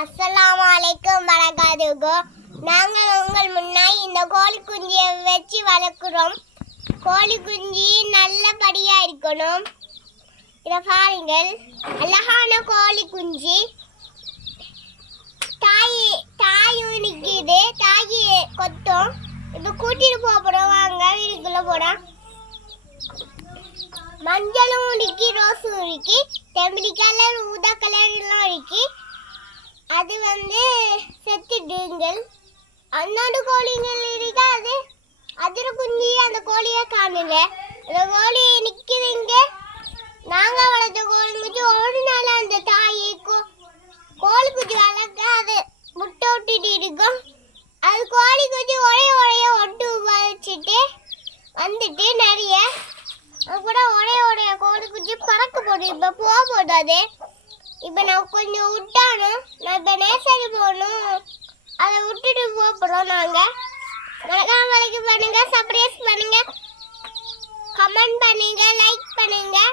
அஸ்லாம் அலைக்கும் வரகாதுகோ. நாங்கள் உங்கள் முன்னாடி இந்த கோழி குஞ்சியை வச்சு வளர்க்குறோம். கோழி குஞ்சு நல்லபடியாக இருக்கணும். இதை பாருங்கள். அழகான கோழி குஞ்சு தாய் தாய் நிற்கிது தாய் கொத்தும். இப்போ கூட்டிட்டு போக போகிறோம் வாங்க வீட்டுக்குள்ளே போகிறோம் மஞ்சளும் இருக்கு ரோஸும் இருக்கு தெம்பிடி கலர் அது வந்து செத்துடுங்கள். அன்னாடு கோழிகள் இருக்கா அது அதிர குஞ்சு அந்த கோழியை காணுங்க. அந்த கோழி நிற்கிறீங்க நாங்கள் வளர்த்த கோழி குஞ்சு ஒரு நாள் அந்த தாயை கோழி குஞ்சு வளர்க்க அது முட்டை விட்டுட்டு இருக்கும். அது கோழி குஞ்சு ஒரே ஒரே ஒட்டு வச்சுட்டு வந்துட்டு நிறைய அது கூட ஒரே ஒரே கோழி குஞ்சு பறக்க போட்டு இப்போ போக போடாது இப்போ நான் கொஞ்சம் விட்டானும் நான் இப்போ நேசரி போகணும். அதை விட்டுட்டு போகிறோம் நாங்கள் மறக்காம வரைக்கும் பண்ணுங்கள் சப்ரைஸ் பண்ணுங்கள் கமெண்ட் பண்ணுங்கள் லைக் பண்ணுங்கள்